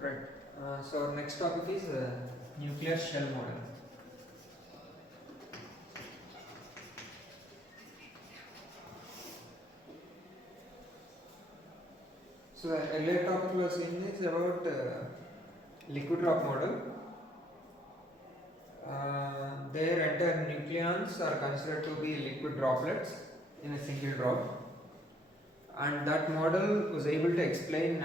Right. So our next topic is nuclear shell model. So the earlier topic we were seeing is about liquid rock model. Their entire nucleons are considered to be liquid droplets in a single drop, and that model was able to explain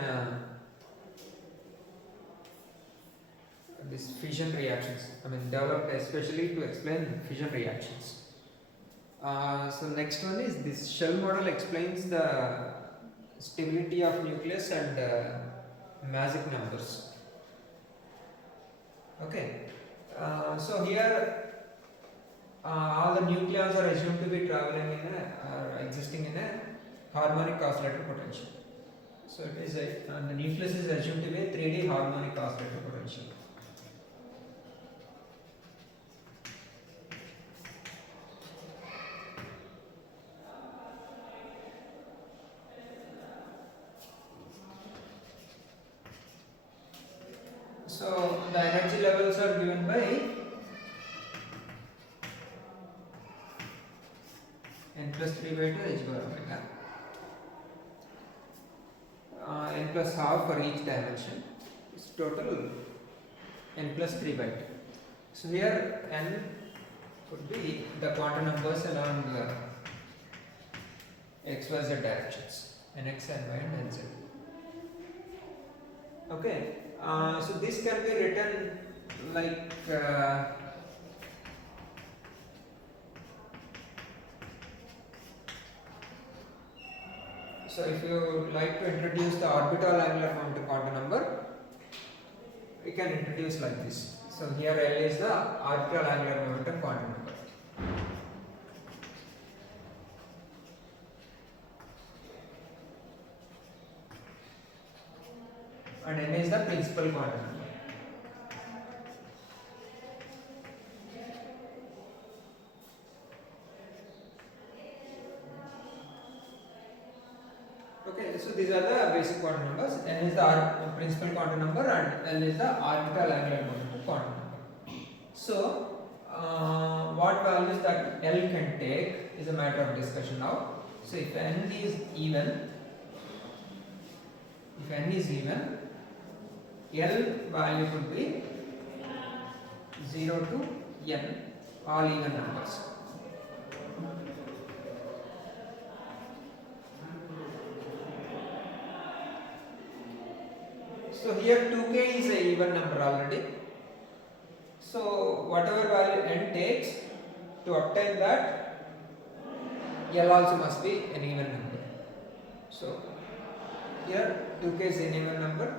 these fission reactions. I mean, developed especially to explain fission reactions. So next one is this shell model explains the stability of nucleus and magic numbers. Okay. So here all the nucleons are assumed to be traveling in existing in a harmonic oscillator potential. So it is the nucleus is assumed to be a 3D harmonic oscillator potential. So the energy levels are given by n plus 3 by 2 h bar omega, n plus half for each dimension. It's total n plus 3 by 2. So here n would be the quantum numbers along x, y, z directions, nx, ny, and nz. Okay. So this can be written like so if you like to introduce the orbital angular momentum quantum number, we can introduce like this. So here L is the orbital angular momentum quantum number. And N is the principal quantum number. Okay, so these are the basic quantum numbers. N is the principal quantum number and L is the orbital angular momentum quantum number. So, what values that L can take is a matter of discussion now. So, if N is even, L value could be 0 to N, all even numbers. So here 2k is an even number already. So whatever value n takes, to obtain that, L also must be an even number. So here 2k is an even number.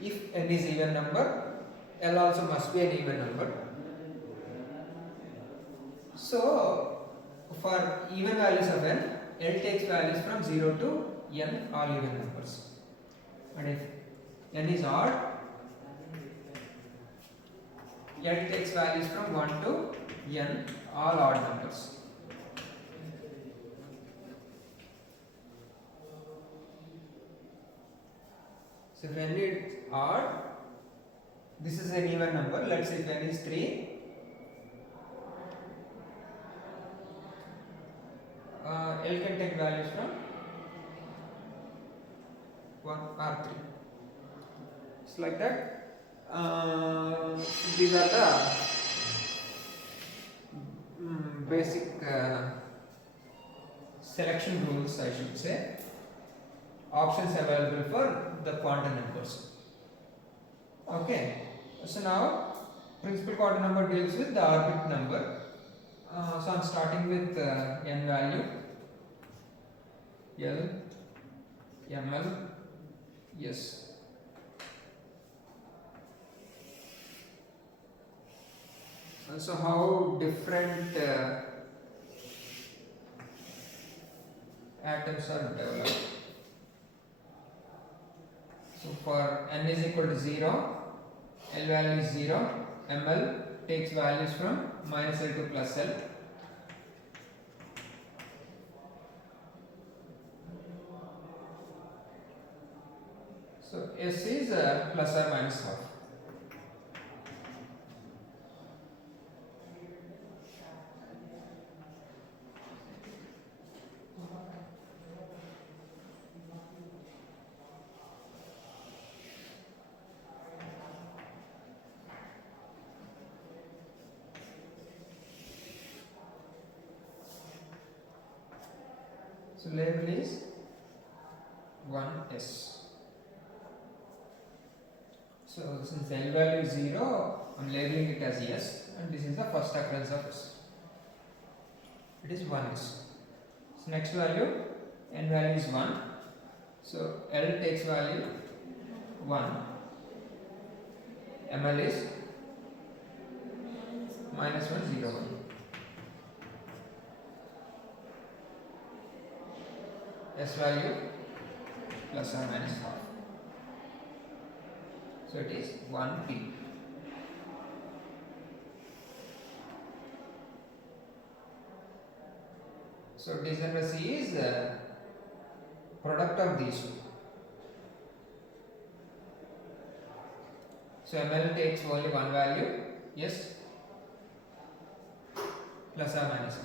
If n is even number, L also must be an even number. So for even values of n, L takes values from 0 to n, all even numbers. And if n is odd, L takes values from 1 to n, all odd numbers. So if n is odd, this is an even number. Let's say if n is 3, L can take values from 1 or 3. It's like that. These are the basic selection rules, I should say, options available for the quantum numbers. Okay, so now principal quantum number deals with the orbit number. So I'm starting with n value, L, ml, S. So how different atoms are developed. So for n is equal to 0, L value is 0, ml takes values from minus L to plus L. So So S is plus or minus half. So label is 1S. So since L value is 0, I am labeling it as S, and this is the first occurrence of S. It is 1S. So next value, N value is 1. So L takes value 1. ML is minus 1, 0, 1. S value plus or minus half. So it is 1P. So degeneracy is product of these two. So ML takes only one value, yes, plus or minus.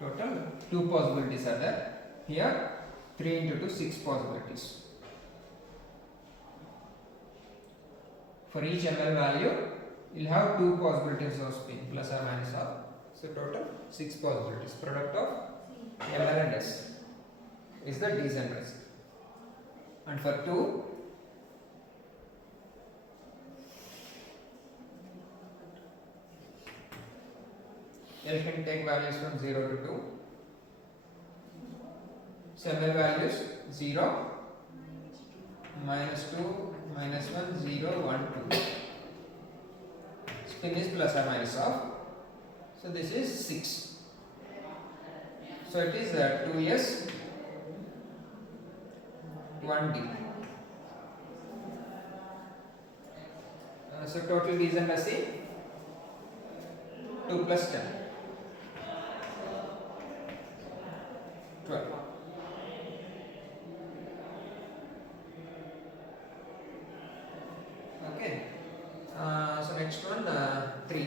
Total 2 possibilities are there. Here 3 into 2, 6 possibilities. For each ML value, you will have 2 possibilities of spin, plus or minus half. So total 6 possibilities. Product of ML and S is the degeneracy. And for 2, L can take values from 0 to 2. So ML values 0, minus 2, minus 1, 0, 1, 2. Spin is plus or minus half. So this is 6. So it is 2S, 1D. So total degeneracy 2 plus 10. 12. Okay. So next one 3.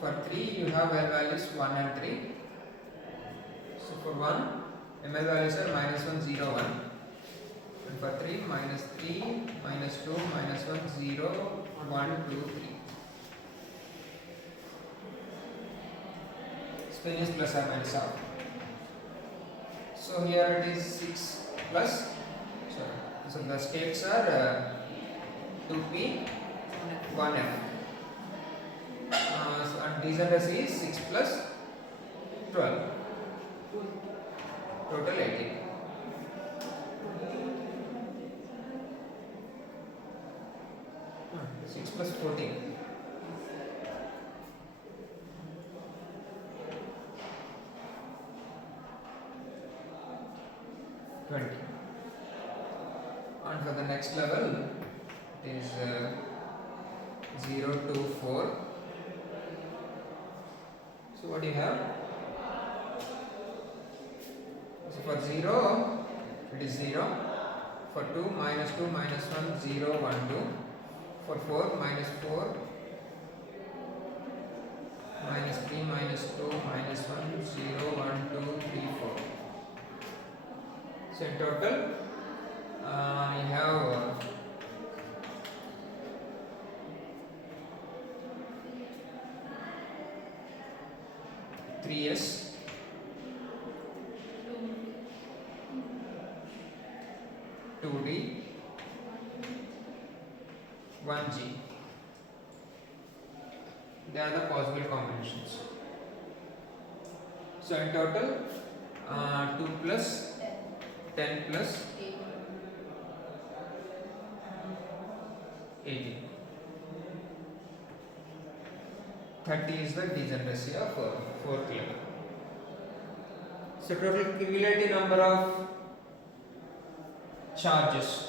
For 3 you have L values 1 and 3. So for 1 ML values are minus 1, 0, 1. And for 3 minus 3, minus 2, minus 1, 0, 1, 2, 3. Spin is plus or minus half. So here it is 6 plus, sorry, so the states are 2p, 1f. So and degeneracy is 6 plus 12. Total 18. Hmm, 6 plus 14. 20. And for the next level it is 0 to 4. So what do you have? So for 0 it is 0. For 2 minus 2 minus 1 0 1 2. For 4 minus 4 minus 3 minus 2 minus 1 0 1 2 3 4. So in total you have 3s, 2d, 1g. They are the possible combinations. So in total 2 plus 10 plus 18. 30 is the degeneracy of 4th level. So total cumulative number of charges.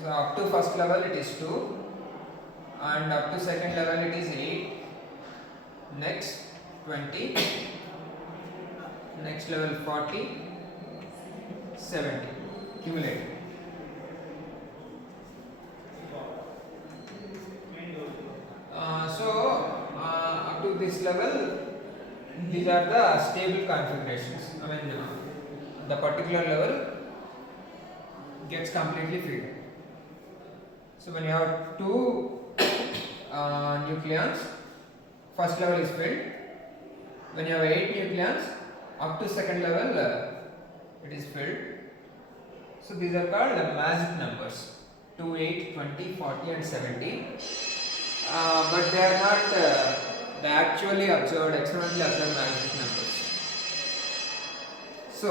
So up to first level it is 2, and up to second level it is 8. Next 20. Next level 40, 70. cumulative. Up to this level, these are the stable configurations. I mean, the particular level gets completely filled. So when you have two nucleons, first level is filled. When you have 8 nucleons, up to second level it is filled. So these are called magic numbers: 2, 8, 20, 40 and 70. But they are not the actually observed, experimentally observed magic numbers. So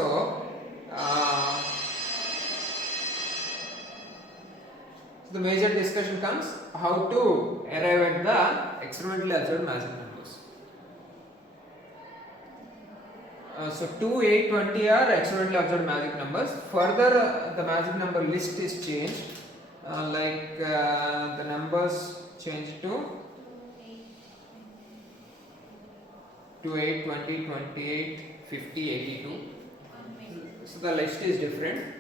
the major discussion comes how to arrive at the experimentally observed magic numbers. So 2, 8, 20 are experimentally observed magic numbers. Further, the magic number list is changed, the numbers changed to 2, 8, 20, 28, 50, 82. So the list is different.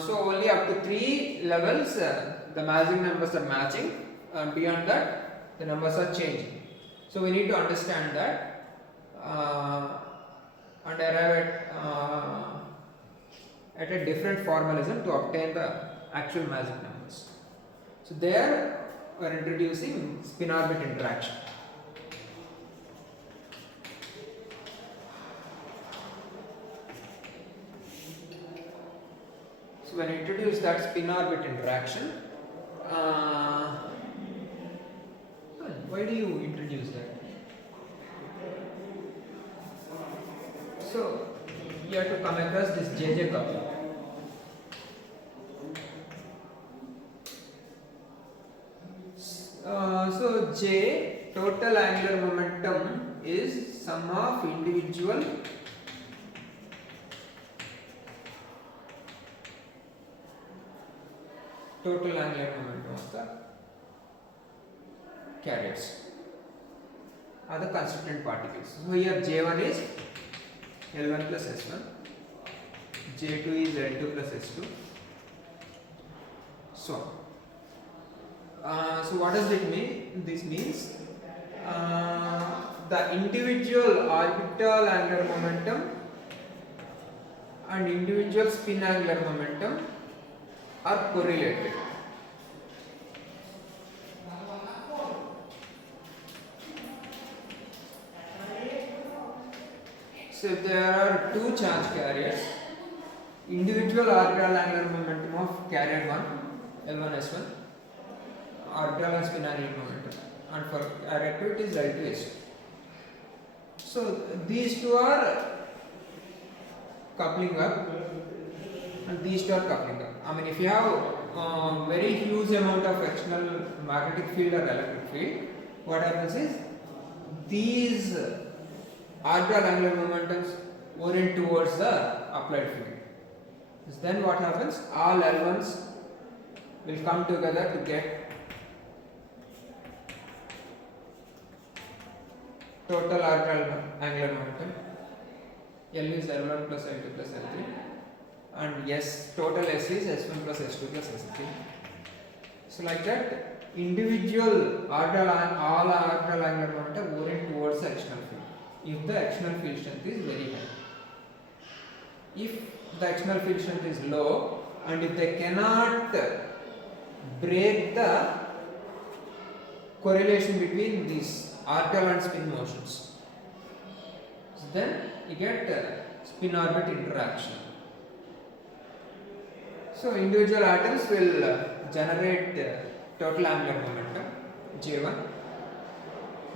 So only up to 3 levels the magic numbers are matching, and beyond that the numbers are changing. So we need to understand that and arrive at a different formalism to obtain the actual magic numbers. So there we are introducing spin orbit interaction. So when I introduce that spin orbit interaction, why do you introduce that? So you have to come across this JJ coupling. So J, total angular momentum, is sum of individual total angular momentum of the carriers are the constituent particles. So here J1 is L1 plus S1, J2 is L2 plus S2, so on. So what does it mean? This means the individual orbital angular momentum and individual spin angular momentum are correlated. So if there are two charge carriers, individual orbital angular momentum of carrier 1, L1 S1, orbital and spin angular momentum, and for carrier 2 it is L2 S2. So these two are coupling up and these two are coupling up. I mean, if you have very huge amount of external magnetic field or electric field, what happens is these orbital angular momentums orient towards the applied field. Then what happens? All L1s will come together to get total orbital angular momentum. L is L1 plus L2 plus L3, and S, total S is S1 plus S2 plus S3. So like that, individual orbital, all orbital angular momentum orient towards the external field if the external field strength is very high. If the external field strength is low and if they cannot break the correlation between these orbital and spin motions, so then you get spin orbit interaction. So individual atoms will generate total angular momentum J1,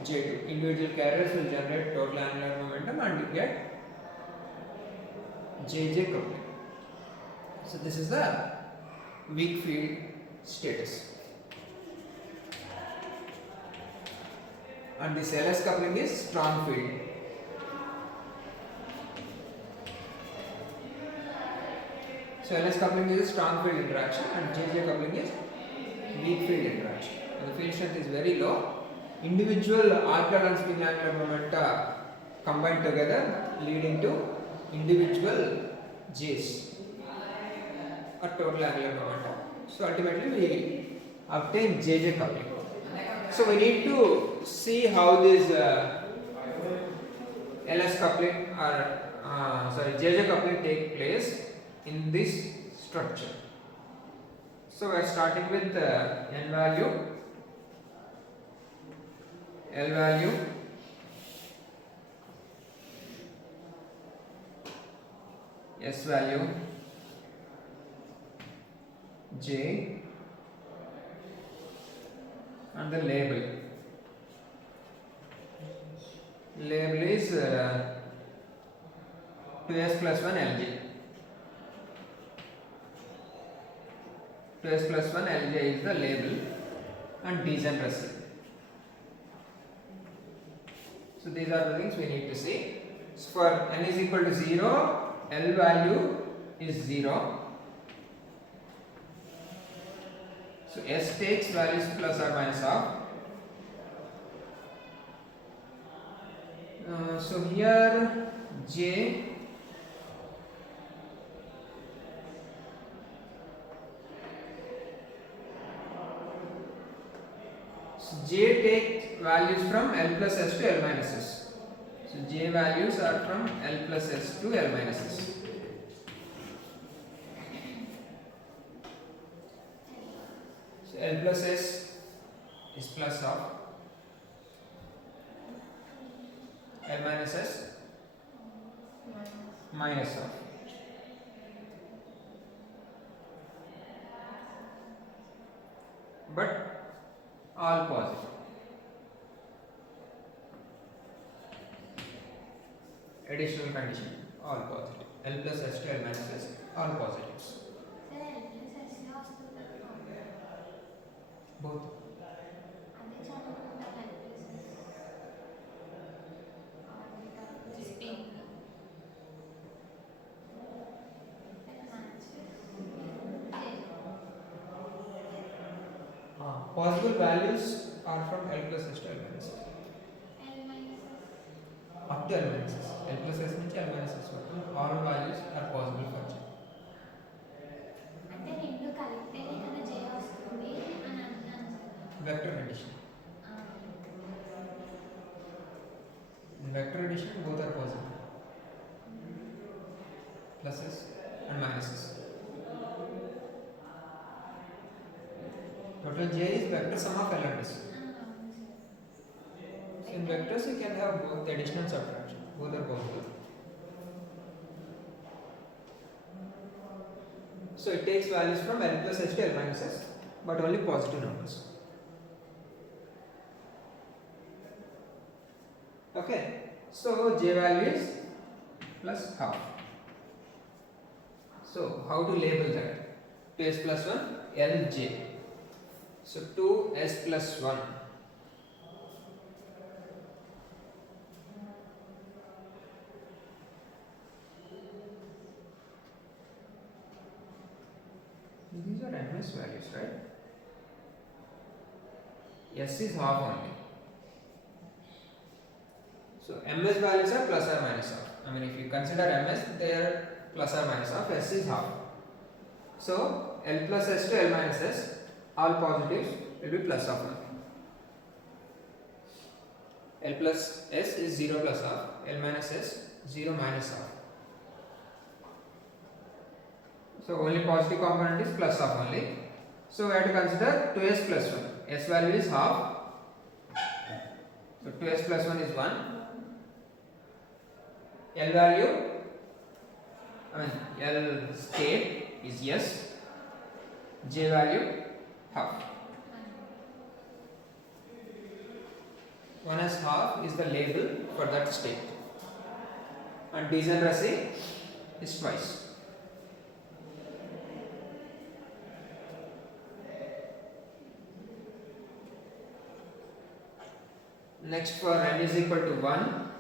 J2. Individual carriers will generate total angular momentum and you get JJ coupling. So this is the weak field status. And this LS coupling is strong field. So LS coupling is strong field interaction and JJ coupling is weak field interaction. And the field strength is very low. Individual orbital and spin angular momenta combined together leading to individual J's. or total angular momentum. So ultimately we obtain JJ coupling. So we need to see how this LS coupling or JJ coupling take place in this structure. So we are starting with N value, L value, S value, J, and the label. Label is 2s plus 1 Lj. 2s plus 1 Lj is the label and degeneracy. So these are the things we need to see. So for n is equal to 0, L value is 0. So S takes values plus or minus half. So here J takes values from L plus S to L minus S. So J values are from L plus S to L minus S. So L plus S is plus half, L minus S minus half. But all positive. Additional condition, all positive. L plus S to L minus S, all positives. Both. Possible values are from L plus S to L minus S. Up to L minus S. L plus S నుంచి L minus S వరకు all values are possible for J. అంటే రెండు కలిపితేనే కదా J వస్తుంది అని అంటున్నాను. Vector addition. In vector addition both are possible. Pluses and minuses. Total J is vector sum of L and S. So in vectors you can have both addition and subtraction. Both are possible. So it takes values from L plus S to L minus S, but only positive numbers. Okay. So J value is plus half. So how to label that? 2s plus 1 Lj. So 2s plus 1. These are ms values, right? S is half only. So ms values are plus or minus half. I mean, if you consider ms, they are plus or minus half. S is half. So L plus S to L minus S, all positives will be plus half only. L plus S is 0 plus half. L minus S 0 minus half. So only positive component is plus half only. So we have to consider 2s plus 1. S value is half. So 2s plus 1 is 1. L value, L state is yes. J value half. 1 as half is the label for that state. And degeneracy is twice. Next, for n is equal to 1,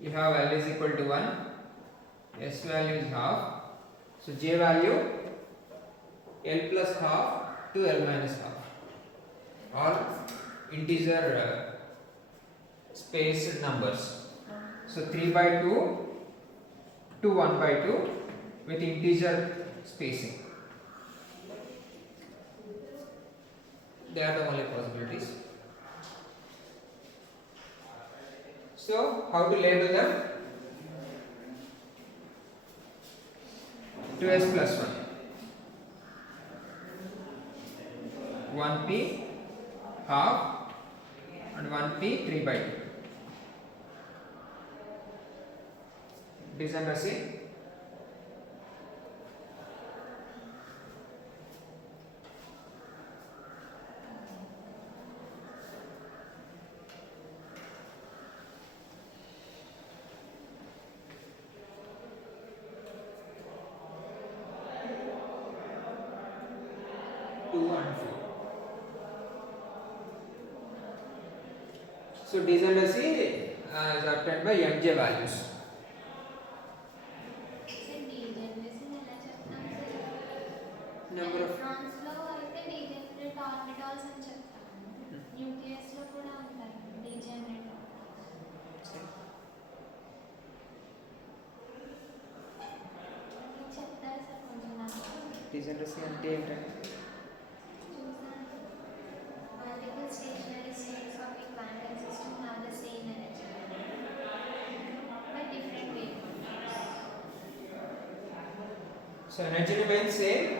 you have L is equal to 1, S value is half. So J value L plus half to L minus half, all integer spaced numbers. So 3 by 2 to 1 by 2 with integer spacing. They are the only possibilities. So, how to label them? 2s plus 1. 1p half and 1p 3 by 2. Degeneracy. So degeneracy is obtained by mj values. Number of electrons లో అయితే degenerate orbitals అని చెప్తాము. Nucleus లో కూడా ఉంటారు degenerate orbitals. చెప్తారు sir కొంచెం నాకు. degeneracy అంటే ఏంటంటే Multiple stationary states of a quantum system have the same energy, but different wavelengths. so energy remains same,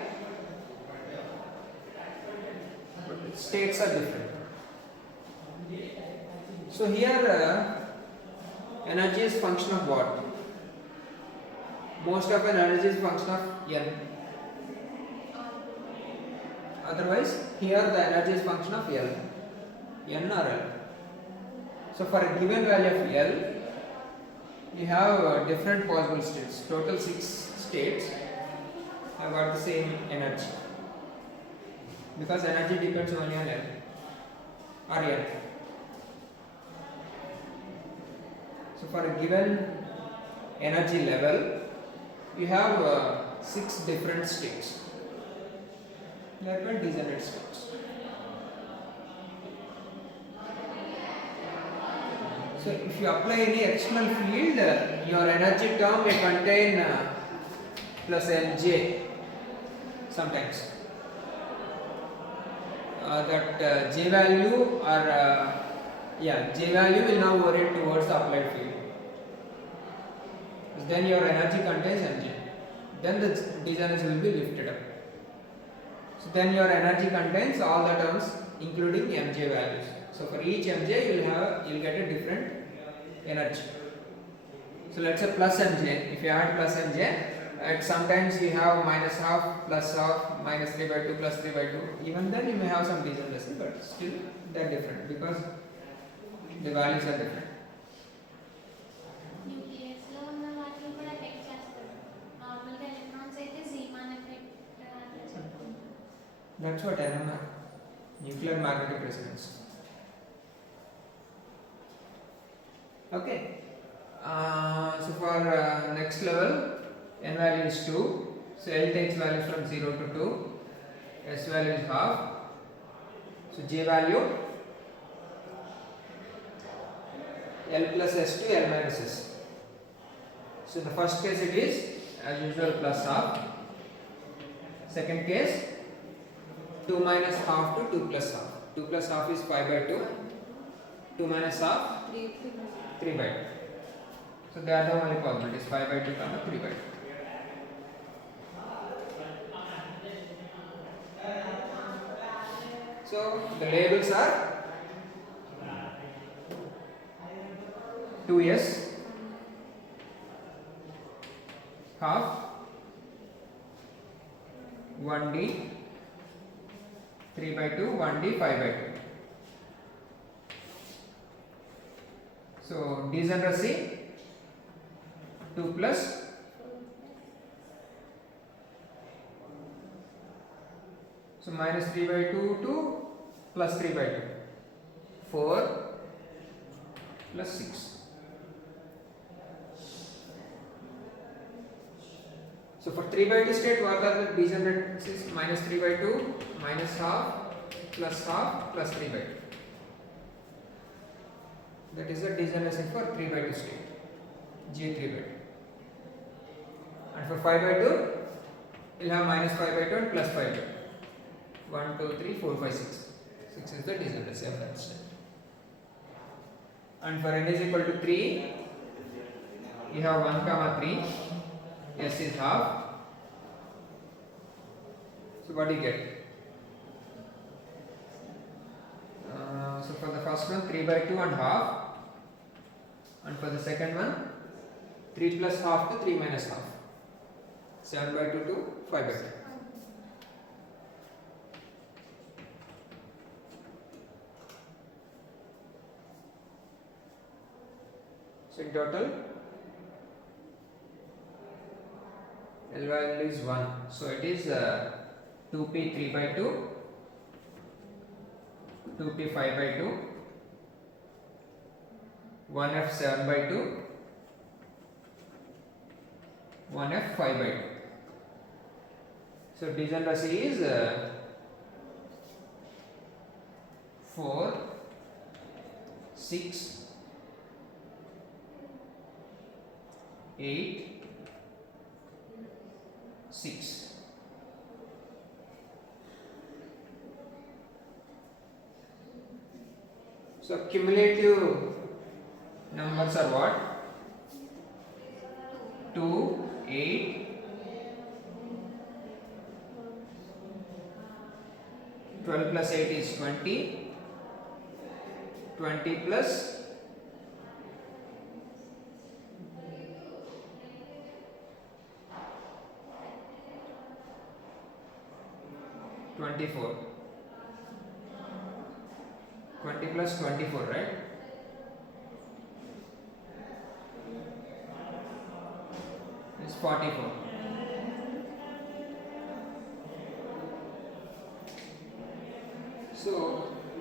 but states are different. So here energy is function of what? Most of an energy is function of n. Otherwise, here the energy is function of L, n or L. So for a given value of L, you have different possible states. Total 6 states have got the same energy, because energy depends only on L or L. So for a given energy level, you have 6 different states. They are called degenerate states. So if you apply any external field, your energy term may contain plus mj sometimes. That j value or j value will now orient towards the applied field. Then your energy contains mj. Then the degeneracy will be lifted up. So then your energy contains all the terms including mj values. So for each mj you'll get a different energy. So let's say plus mj. If you add plus mj, at sometimes you have minus half, plus half, minus 3 by 2, plus 3 by 2. Even then you may have some degeneracy, but still they're different because the values are different. Nucleus లో ఉన్న వాటిని కూడా effect చేస్తారు. నార్మల్గా electrons అయితే జీమాన్ effect అని చెప్పుకుంటాం. That's what NMR, nuclear magnetic resonance. Okay. So for next level, n value is 2. So L takes values from 0 to 2. S value is half. So J value L plus S to L minus S. So in the first case it is as usual plus half. Second case 2 minus half to 2 plus half. 2 plus half is 5 by 2. 2 minus half 3 by 2. So they are the only possibilities, 5 by 2 comma 3 by 2. So the labels are 2s half 1d 3 by 2 1d 5 by 2. So degeneracy 2 plus so minus 3 by 2 to plus 3 by 2 4 plus 6. So for 3 by 2 state, what are the degeneracies? Minus 3 by 2, minus half, plus 3 by 2. That is the degeneracy for 3 by 2 state, J 3 by 2. And for 5 by 2, We'll have minus 5 by 2 and plus 5 by 2. 1, 2, 3, 4, 5, 6. 6 is the degeneracy of that state. And for n is equal to 3, you have 1 comma 3. S is half. So what do you get? So for the first one, 3 by 2 and half. And for the second one, 3 plus half to 3 minus half. 7 by 2 to 5 by 2. So in total, L value is 1. So it is 2p 3 by 2, 2p 5 by 2, 1f 7 by 2, 1f 5 by 2. So degeneracy is 4, 6, 8, 6. So cumulative numbers are what? 2, 8, 12 plus 8 is 20, 20 plus 24. 20 plus 24, right? Is 44. So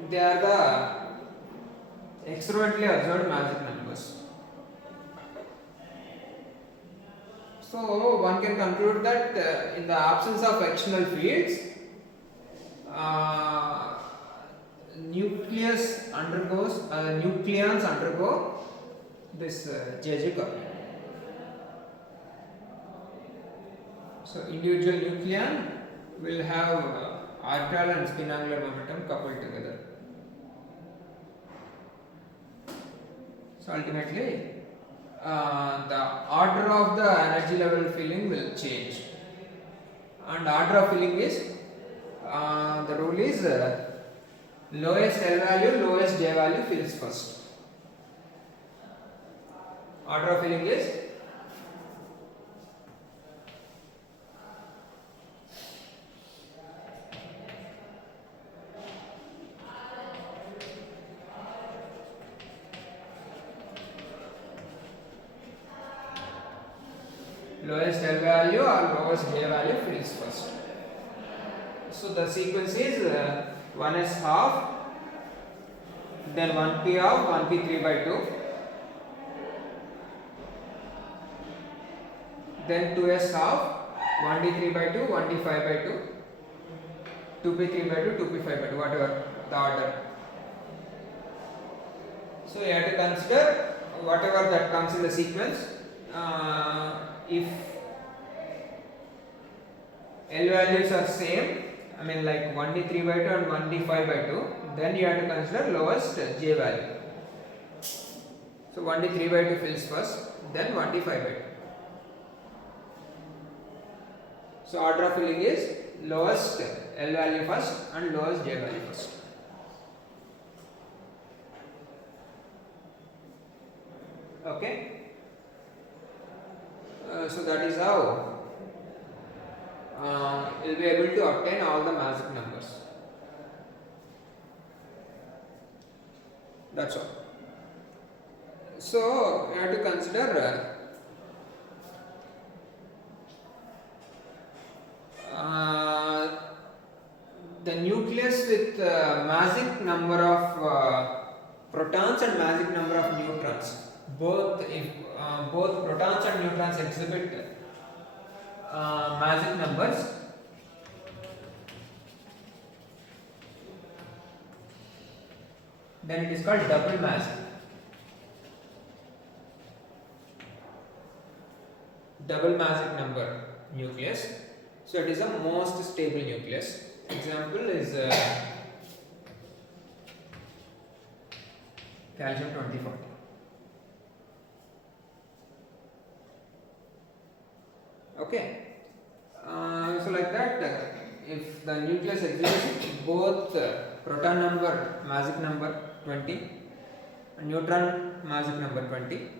they are the experimentally observed magic numbers. So one can conclude that in the absence of external fields, nucleons undergo this JJ coupling. So individual nucleon will have orbital and spin angular momentum coupled together. So ultimately, the order of the energy level filling will change, and order of filling is the rule is lowest L value, lowest J value fills first. Order of filling is lowest L value or lowest J value fills first. So the sequence is 1s half, then 1p half, 1p 3 by 2, then 2s half, 1d 3 by 2, 1d 5 by 2, 2p 3 by 2, 2p 5 by 2, whatever the order. So you have to consider whatever that comes in the sequence. If L values are same, I mean like 1d 3 by 2 and 1d 5 by 2, then you have to consider lowest J value. So 1d 3 by 2 fills first, then 1d 5 by 2. So order of filling is lowest L value first and lowest J value first. Okay. So that is how you will be able to obtain all the magic numbers. That's all. So you have to consider the nucleus with magic number of protons and magic number of neutrons. Both protons and neutrons exhibit magic numbers, then it is called double magic. Double magic number nucleus. So it is the most stable nucleus. Example is calcium 2040. Okay. So like that, if the nucleus exhibits both proton number, magic number 20, and neutron magic number 20.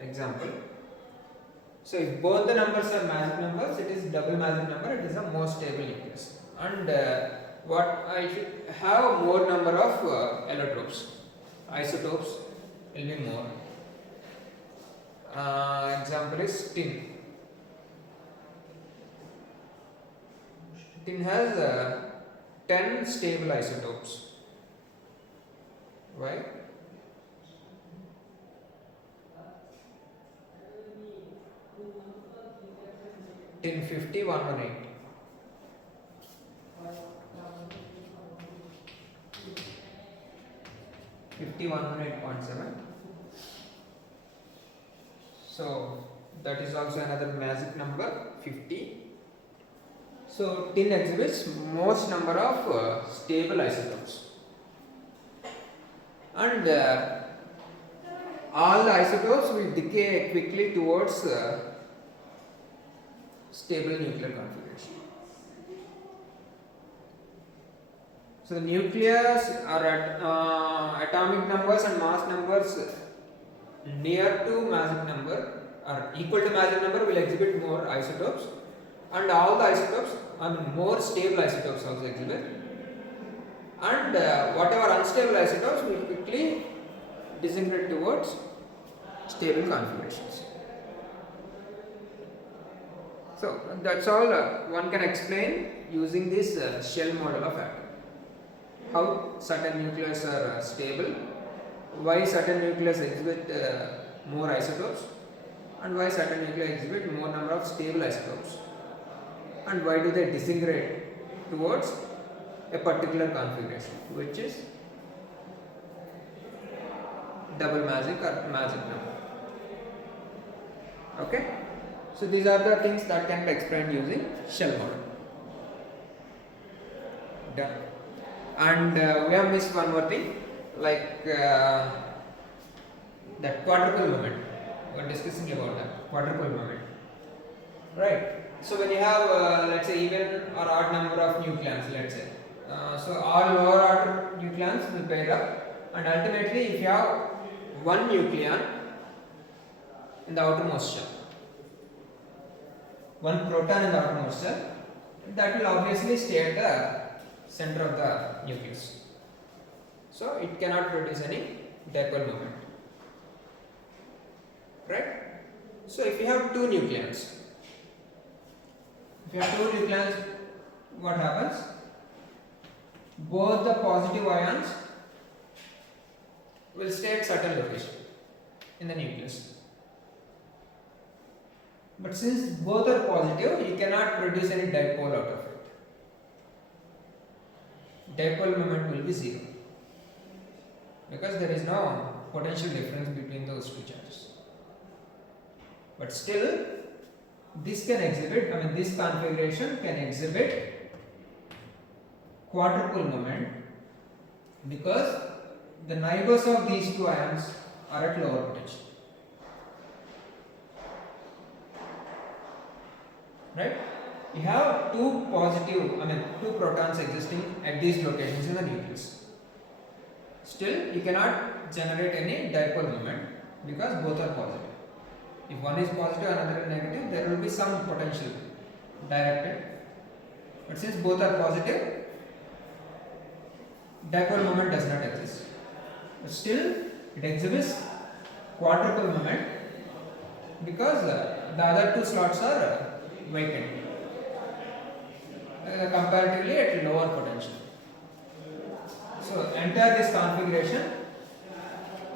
Example. So if both the numbers are magic numbers, it is double magic number. It is the most stable nucleus. And what I should have more number of allotropes, isotopes will be more. Example is tin. Tin has 10 stable isotopes. Why? Tin 50, 118. So that is also another magic number 50. So tin exhibits most number of stable isotopes, and all the isotopes will decay quickly towards stable nuclear configuration. So the nucleus are at atomic numbers and mass numbers near to magic number or equal to magic number will exhibit more isotopes, and all the isotopes, more stable isotopes also exhibit, and whatever unstable isotopes will quickly disintegrate towards stable configurations. So that's all one can explain using this shell model of atom. How certain nucleus are stable, why certain nucleus exhibit more isotopes, and why certain nuclei exhibit more number of stable isotopes, and why do they disintegrate towards a particular configuration, which is double magic or magic number. Okay, so these are the things that can be explained using shell model. Done. And we have missed one more thing, like that quadruple moment. We are discussing about that quadruple moment, right? So when you have let's say even or odd number of nucleons, let's say, so all lower order nucleons will pair up, and ultimately if you have one nucleon in the outermost shell, one proton in the outermost shell, that will obviously stay at the center of the nucleus. So it cannot produce any dipole moment, right? So if you have two nucleons, what happens? Both the positive ions will stay at certain location in the nucleus. But since both are positive, you cannot produce any dipole out of it. Dipole moment will be zero, because there is no potential difference between those two charges. But still, this can exhibit, this configuration can exhibit quadruple moment, because the neighbors of these two ions are at lower potential. Right? You have two protons existing at these locations in the nucleus. Still, you cannot generate any dipole moment because both are positive. If one is positive, another is negative, there will be some potential directed. But since both are positive, dipole moment does not exist. But still, it exhibits quadruple moment because the other two slots are vacant, comparatively at lower potential. So entire this configuration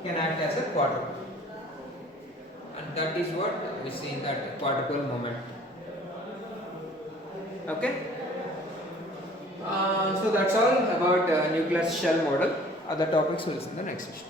can act as a quadruple, and that is what we see in that quadruple moment. Okay. So that's all about nuclear shell model. Other topics we'll see in the next session.